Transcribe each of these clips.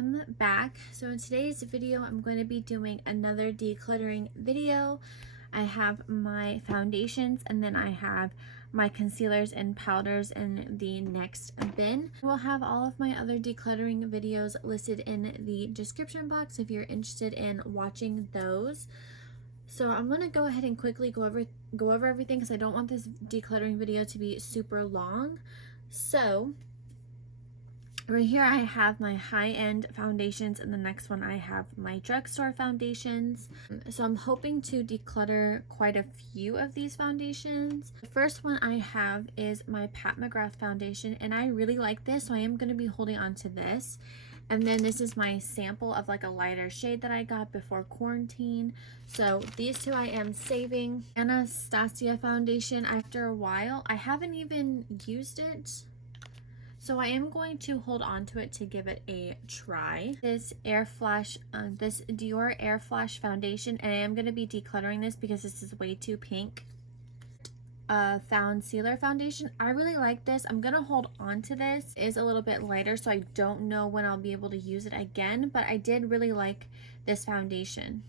am back. So in today's video, I'm going to be doing another decluttering video. I have my foundations and then I have my concealers and powders in the next bin. I will have all of my other decluttering videos listed in the description box if you're interested in watching those. So I'm going to go ahead and quickly go over everything because I don't want this decluttering video to be super long. So right here I have my high-end foundations, and the next one I have my drugstore foundations. So I'm hoping to declutter quite a few of these foundations. The first one I have is my Pat McGrath foundation, and I really like this, so I am going to be holding on to this. And then this is my sample of like a lighter shade that I got before quarantine. So these two I am saving. Anastasia foundation, after a while, I haven't even used it, so I am going to hold on to it to give it a try. This AIRFLASH, this DIOR AIRFLASH foundation, and I am going to be decluttering this because this is way too pink. FOUNDATION foundation. I really like this. I'm going to hold on to this. It is a little bit lighter, so I don't know when I'll be able to use it again, but I did really like this foundation.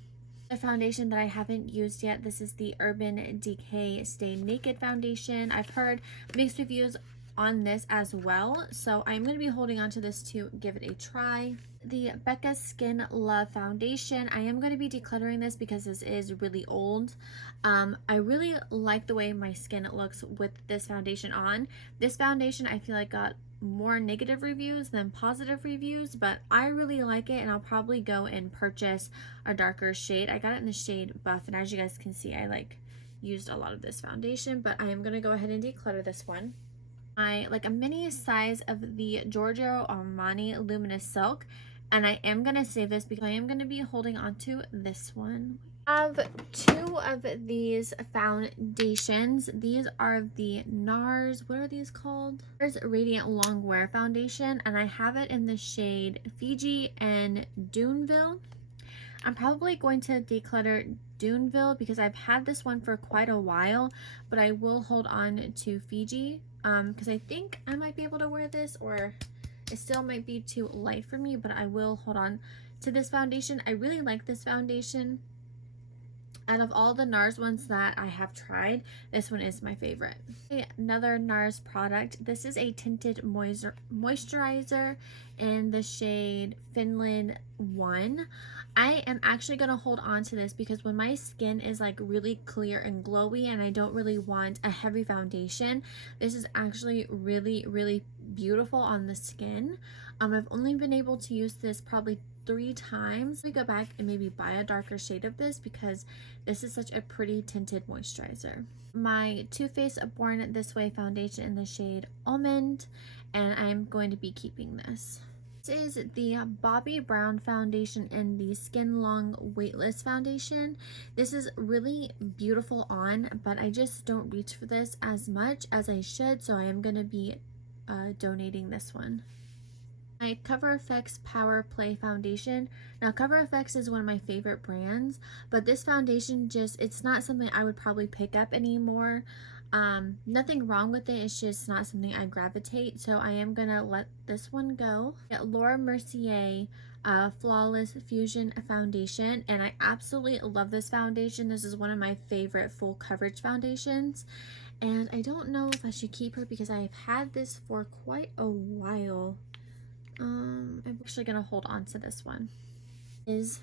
The foundation that I haven't used yet, this is the Urban Decay Stay Naked foundation. I've heard mixed reviews on this as well, so I'm going to be holding on to this to give it a try. The BECCA Skin Love foundation, I am going to be decluttering this because this is really old. I really like the way my skin looks with this foundation on. This foundation I feel like got more negative reviews than positive reviews, but I really like it, and I'll probably go and purchase a darker shade. I got it in the shade Buff, and as you guys can see, I used a lot of this foundation, but I am going to go ahead and declutter this one. A mini size of the Giorgio Armani Luminous Silk, and I am going to save this because I am going to be holding on to this one. I have two of these foundations. These are the NARS, what are these called? NARS Radiant Longwear foundation, and I have it in the shade Fiji and Duneville. I'm probably going to declutter Duneville because I've had this one for quite a while, but I will hold on to Fiji because I think I might be able to wear this, or it still might be too light for me, but I will hold on to this foundation. I really like this foundation. Out of all the NARS ones that I have tried, this one is my favorite. Another NARS product. This is a tinted moisturizer in the shade Finland 1. I am actually going to hold on to this because when my skin is really clear and glowy and I don't really want a heavy foundation, this is actually really beautiful on the skin. I've only been able to use this probably 3 times. We go back and maybe buy a darker shade of this because this is such a pretty tinted moisturizer. My Too Faced Born This Way foundation in the shade Almond, and I'm going to be keeping this. This is the Bobbi Brown foundation in the Skin Long Weightless foundation. This is really beautiful on, but I just don't reach for this as much as I should, so I am going to be donating this one. My Cover FX Power Play foundation. Now Cover FX is one of my favorite brands, but this foundation it's not something I would probably pick up anymore. Nothing wrong with it, it's just not something I gravitate, so I am gonna let this one go. Laura Mercier Flawless Fusion foundation, and I absolutely love this foundation. This is one of my favorite full coverage foundations, and I don't know if I should keep her because I've had this for quite a while. I'm actually gonna hold on to this one. Is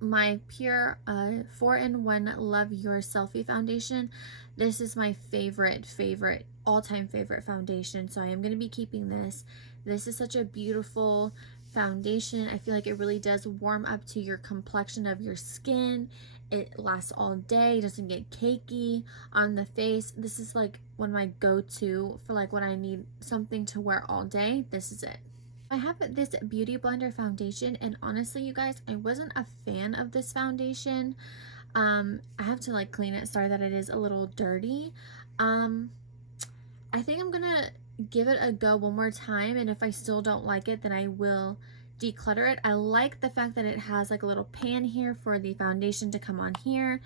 my Pure 4-in-1 Love Your Selfie foundation. This is my favorite all-time favorite foundation, so I am going to be keeping this. This is such a beautiful foundation. I feel like it really does warm up to your complexion of your skin. It lasts all day, doesn't get cakey on the face. This is one of my go-to for when I need something to wear all day. This is it. I have this Beauty Blender foundation, and honestly you guys, I wasn't a fan of this foundation. I have to clean it. Sorry that it is a little dirty. I think I'm gonna give it a go one more time, and if I still don't like it, then I will declutter it. I like the fact that it has a little pan here for the foundation to come on here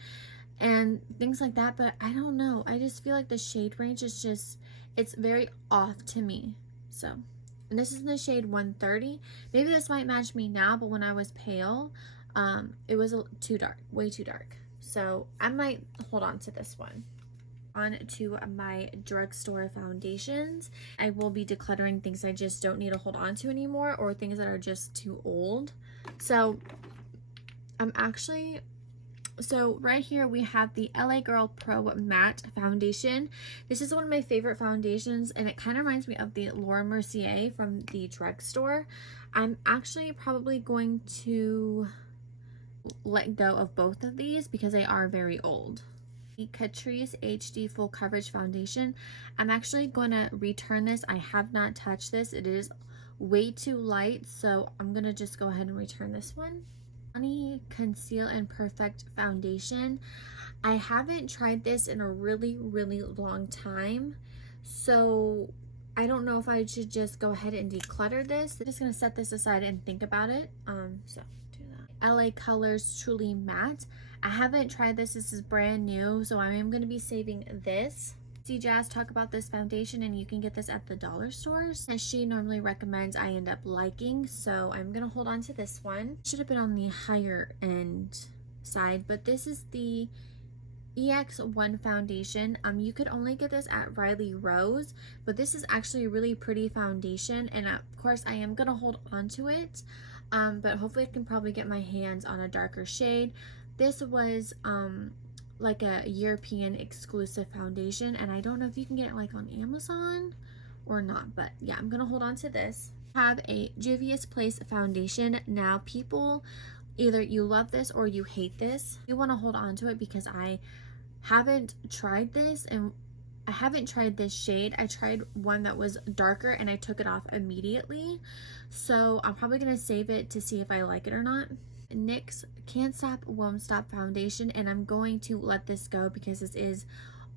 and things like that, but I don't know, I just feel like the shade range is it's very off to me. So And this is in the shade 130. Maybe this might match me now, but when I was pale, it was too dark, way too dark. So I might hold on to this one. On to my drugstore foundations. I will be decluttering things I just don't need to hold on to anymore, or things that are just too old. So so right here we have the LA Girl Pro Matte Foundation. This is one of my favorite foundations, and it kind of reminds me of the Laura Mercier from the drugstore. I'm actually probably going to let go of both of these because they are very old. The CATRICE HD Full Coverage Foundation. I'm actually going to return this. I have not touched this. It is way too light, so I'm going to just go ahead and return this one. Conceal and Perfect Foundation. I haven't tried this in a really long time, so I don't know if I should just go ahead and declutter this. I'm just going to set this aside and think about it. So do that. LA Colors Truly Matte. I haven't tried this. This is brand new, so I am going to be saving this. See Jazz talk about this foundation, and you can get this at the dollar stores, and she normally recommends I end up liking, so I'm gonna hold on to this one. Should have been on the higher end side, but this is the EX1 foundation. You could only get this at Riley Rose, but this is actually a really pretty foundation, and of course I am gonna hold on to it, but hopefully I can probably get my hands on a darker shade. This was like a European exclusive foundation, and I don't know if you can get it like on Amazon or not, but yeah, I'm gonna hold on to this. I have a Juvia's Place foundation. Now people, either you love this or you hate this. You want to hold on to it because I haven't tried this, and I haven't tried this shade. I tried one that was darker and I took it off immediately, so I'm probably gonna save it to see if I like it or not. NYX Can't Stop Won't Stop foundation, and I'm going to let this go because this is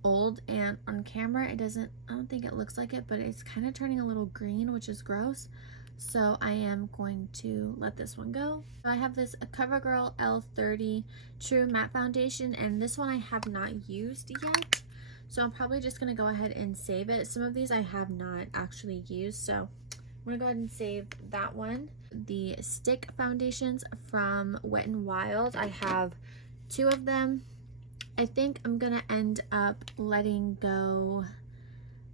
old, and on camera I don't think it looks like it, but it's kind of turning a little green, which is gross, so I am going to let this one go. So I have this CoverGirl L30 True Matte Foundation, and this one I have not used yet, so I'm probably just going to go ahead and save it. Some of these I have not actually used, so I'm gonna go ahead and save that one. The stick foundations from Wet n Wild. I have 2 of them. I think I'm gonna end up letting go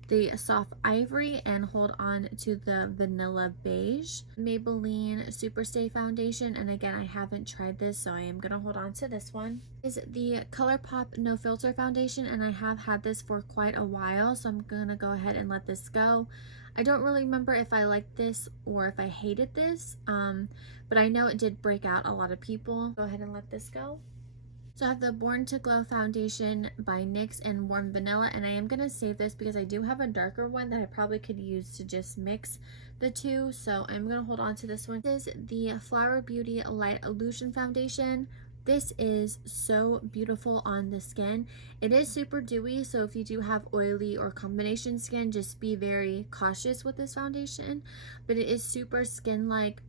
the soft ivory and hold on to the vanilla beige. Maybelline Superstay foundation, and again I haven't tried this, so I am gonna hold on to this one. Is the ColourPop No Filter foundation, and I have had this for quite a while, so I'm gonna go ahead and let this go. I don't really remember if I liked this or if I hated this, but I know it did break out a lot of people. Go ahead and let this go. So I have the Born to Glow foundation by NYX in Warm Vanilla, and I am going to save this because I do have a darker one that I probably could use to just mix the two, so I'm going to hold on to this one. This is the Flower Beauty Light Illusion foundation. This is so beautiful on the skin. It is super dewy, so if you do have oily or combination skin, just be very cautious with this foundation, but it is super skin-like,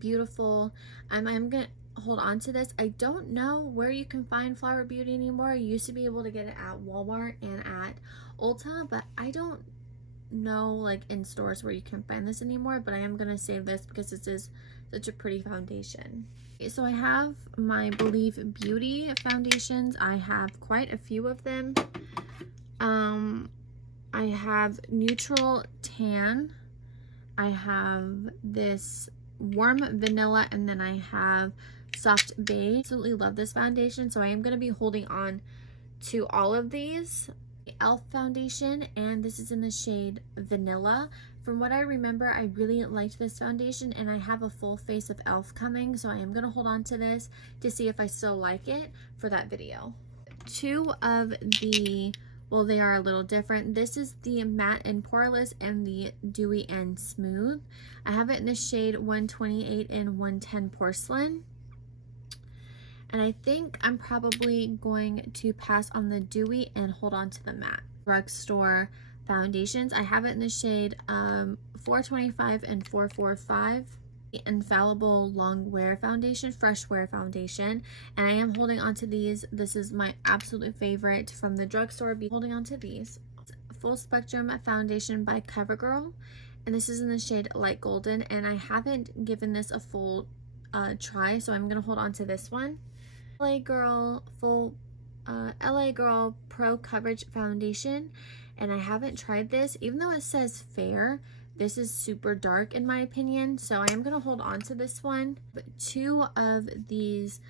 beautiful. I'm gonna hold on to this. I don't know where you can find Flower Beauty anymore. I used to be able to get it at Walmart and at Ulta, but I don't know like in stores where you can find this anymore, but I am gonna save this because this is such a pretty foundation. So I have my Believe Beauty foundations. I have quite a few of them. I have Neutral Tan. I have this Warm Vanilla, and then I have Soft Beige. I absolutely love this foundation, so I am going to be holding on to all of these. The e.l.f. foundation, and this is in the shade Vanilla. From what I remember, I really liked this foundation, and I have a full face of e.l.f. coming, so I am going to hold on to this to see if I still like it for that video. 2 of the, well, they are a little different. This is the Matte and Poreless and the Dewy and Smooth. I have it in the shade 128 and 110 Porcelain. And I think I'm probably going to pass on the Dewy and hold on to the Matte. Drugstore foundations. I have it in the shade 425 and 445. The Infallible Longwear foundation, Fresh Wear foundation, and I am holding on to these. This is my absolute favorite from the drugstore. Be holding on to these. Full Spectrum foundation by CoverGirl, and this is in the shade Light Golden, and I haven't given this a full try, so I'm gonna hold on to this one. LA Girl Pro Coverage Foundation, and I haven't tried this. Even though it says fair, this is super dark in my opinion, so I am gonna hold on to this one. But 2 of these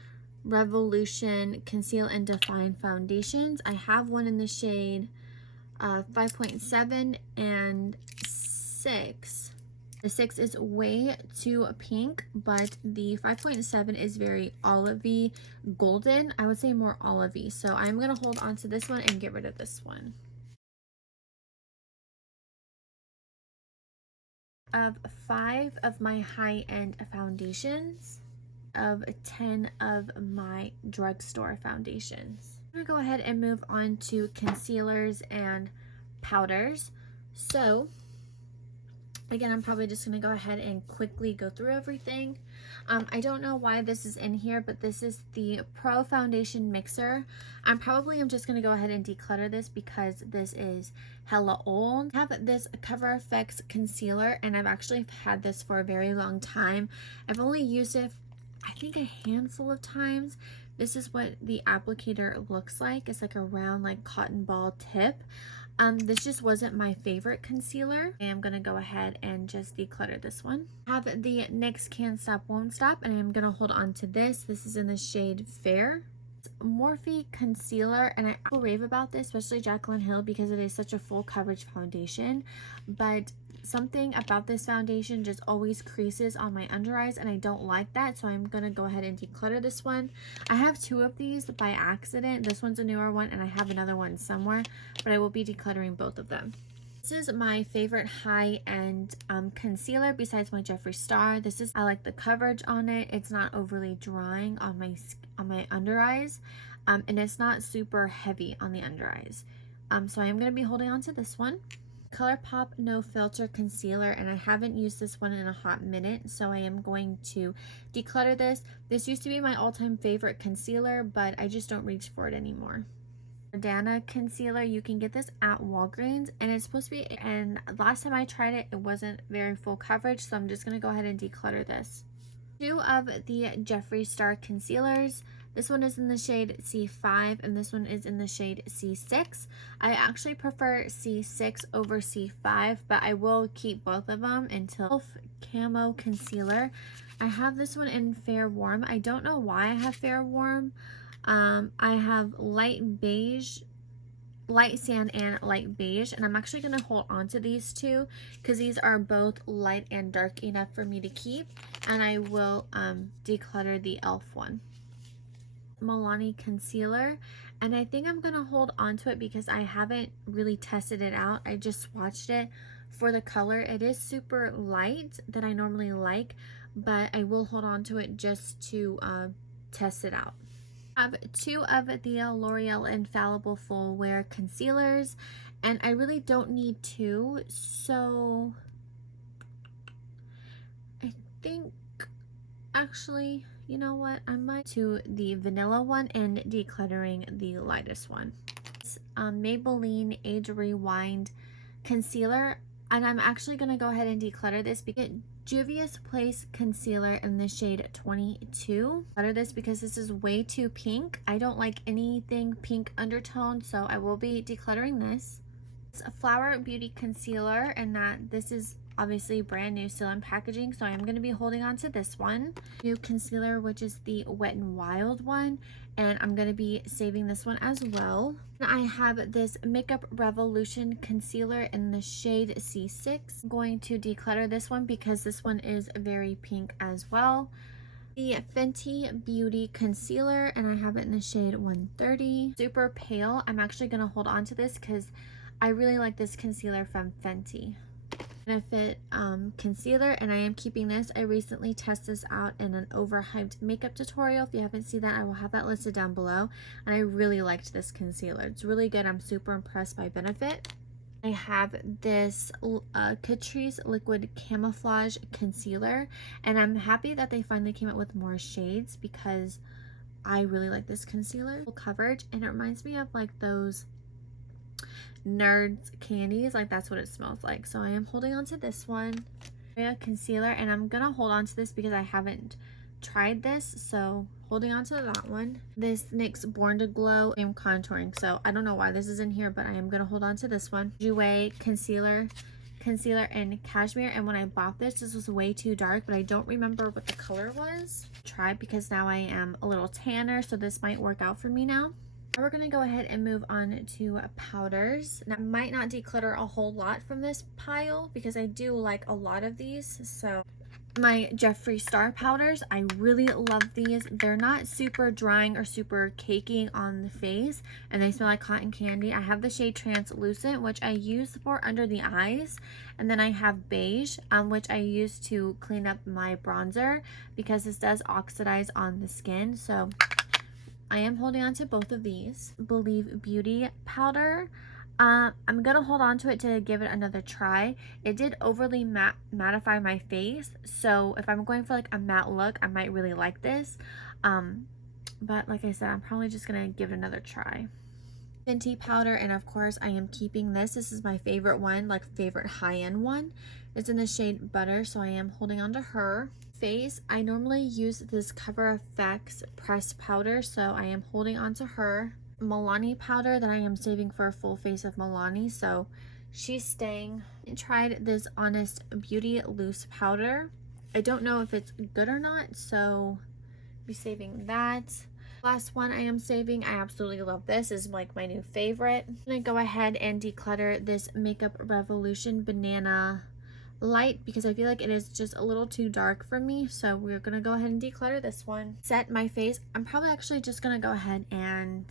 Revolution Conceal and Define foundations. I have one in the shade 5.7 and 6. The 6 is way too pink, but the 5.7 is very olivey golden. I would say more olivey. So I'm going to hold on to this one and get rid of this one. Of 5 of my high-end foundations, of 10 of my drugstore foundations. I'm going to go ahead and move on to concealers and powders. So again, I'm probably just going to go ahead and quickly go through everything. I don't know why this is in here, but this is the Pro Foundation Mixer. I'm just going to go ahead and declutter this because this is hella old. I have this Cover FX concealer, and I've actually had this for a very long time. I've only used it, I think, a handful of times. This is what the applicator looks like. It's like a round, like cotton ball tip. This just wasn't my favorite concealer. I am going to go ahead and just declutter this one. I have the NYX Can't Stop Won't Stop, and I am going to hold on to this. This is in the shade Fair. It's Morphe concealer, and I will rave about this, especially Jaclyn Hill, because it is such a full coverage foundation. But something about this foundation just always creases on my under eyes, and I don't like that, so I'm gonna go ahead and declutter this one. I have 2 of these by accident. This one's a newer one, and I have another one somewhere, but I will be decluttering both of them. This is my favorite high-end concealer besides my Jeffree Star. I like the coverage on it. It's not overly drying on my under eyes, and it's not super heavy on the under eyes. So I am going to be holding on to this one. ColourPop No Filter Concealer, and I haven't used this one in a hot minute, so I am going to declutter this. This used to be my all-time favorite concealer, but I just don't reach for it anymore. Jordana concealer, you can get this at Walgreens, and it's supposed to be, and last time I tried it, it wasn't very full coverage, so I'm just going to go ahead and declutter this. 2 of the Jeffree Star concealers. This one is in the shade C5, and this one is in the shade C6. I actually prefer C6 over C5, but I will keep both of them until Camo Concealer. I have this one in Fair Warm. I don't know why I have Fair Warm. I have Light Beige, Light Sand, and Light Beige, and I'm actually going to hold on to these 2 because these are both light and dark enough for me to keep, and I will declutter the e.l.f. one. Milani concealer, and I think I'm gonna hold on to it because I haven't really tested it out. I just swatched it for the color. It is super light that I normally like, but I will hold on to it just to test it out. I have 2 of the L'Oreal Infallible Full Wear concealers, and I really don't need 2, so I think actually, you know what, I might to the vanilla one and decluttering the lightest one. It's Maybelline Age Rewind concealer, and I'm actually going to go ahead and declutter this because Juvia's Place concealer in the shade 22. Declutter this because this is way too pink. I don't like anything pink undertone, so I will be decluttering this. It's a Flower Beauty concealer, and this is obviously brand new, still in packaging, so I'm going to be holding on to this one. New concealer, which is the Wet n Wild one, and I'm going to be saving this one as well. And I have this Makeup Revolution concealer in the shade C6. I'm going to declutter this one because this one is very pink as well. The Fenty Beauty concealer, and I have it in the shade 130. Super pale. I'm actually going to hold on to this because I really like this concealer from Fenty. Benefit concealer, and I am keeping this. I recently tested this out in an overhyped makeup tutorial. If you haven't seen that, I will have that listed down below, and I really liked this concealer. It's really good. I'm super impressed by Benefit. I have this Catrice Liquid Camouflage Concealer, and I'm happy that they finally came out with more shades because I really like this concealer. Full coverage, and it reminds me of like those Nerds candies. Like, that's what it smells like. So I am holding on to this one. Concealer, and I'm gonna hold on to this because I haven't tried this, so holding on to that one. This NYX Born to Glow I'm contouring, so I don't know why this is in here, but I am gonna hold on to this one. Jouer concealer in cashmere, and when I bought this was way too dark, but I don't remember what the color was. Try, because now I am a little tanner, so this might work out for me now. We're going to go ahead and move on to powders. Now, I might not declutter a whole lot from this pile because I do like a lot of these. So my Jeffree Star powders, I really love these. They're not super drying or super caking on the face, and they smell like cotton candy. I have the shade Translucent, which I use for under the eyes, and then I have Beige, which I use to clean up my bronzer because this does oxidize on the skin. So I am holding on to both of these. Believe Beauty powder. I'm gonna hold on to it to give it another try. It did overly mattify my face, so if I'm going for like a matte look, I might really like this. But like I said, I'm probably just gonna give it another try. Fenty powder, and of course I am keeping this. This is my favorite one, like favorite high-end one. It's in the shade Butter, so I am holding on to her. Face, I normally use this Cover FX pressed powder, so I am holding on to her. Milani powder that I am saving for a full face of Milani, so she's staying. I tried this Honest Beauty loose powder. I don't know if it's good or not, so I'll be saving that. Last one I am saving, I absolutely love this. This is like my new favorite. I'm gonna go ahead and declutter this Makeup Revolution Banana Light because I feel like it is just a little too dark for me, so we're gonna go ahead and declutter this one. Set my face, I'm probably actually just gonna go ahead and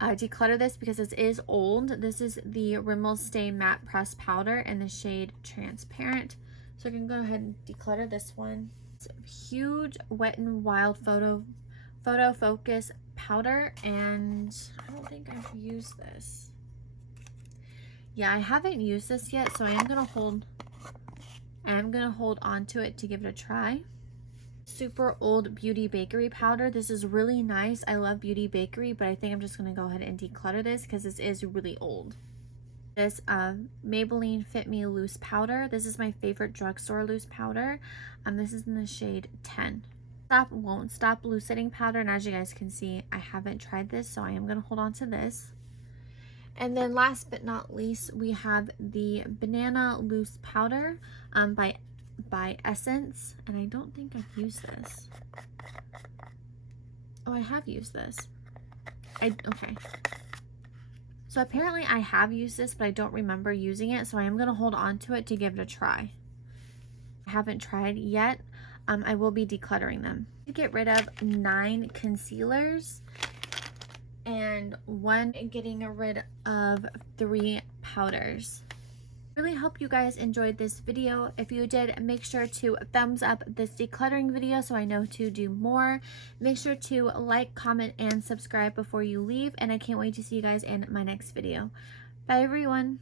declutter this because this is old. This is the Rimmel Stay Matte Pressed Powder in the shade Transparent, so I can go ahead and declutter this one. It's a huge Wet n Wild PHOTOFOCUS powder, and I don't think I've used this. Yeah, I haven't used this yet, so I am gonna hold on to it to give it a try. Super Old Beauty Bakery powder. This is really nice. I love Beauty Bakery, but I think I'm just gonna go ahead and declutter this because this is really old. This Maybelline Fit Me loose powder. This is my favorite drugstore loose powder. This is in the shade 10. Won't Stop loose setting powder, and as you guys can see, I haven't tried this, so I am gonna hold on to this. And then last but not least, we have the Banana Loose Powder by Essence, and I don't think I've used this. Oh, I have used this. Okay. So apparently I have used this, but I don't remember using it, so I am gonna hold on to it to give it a try. I haven't tried yet. I will be decluttering them. To get rid of 9 concealers and getting rid of 3 powders. Really hope you guys enjoyed this video. If you did, make sure to thumbs up this decluttering video so I know to do more. Make sure to like, comment, and subscribe before you leave, and I can't wait to see you guys in my next video. Bye everyone.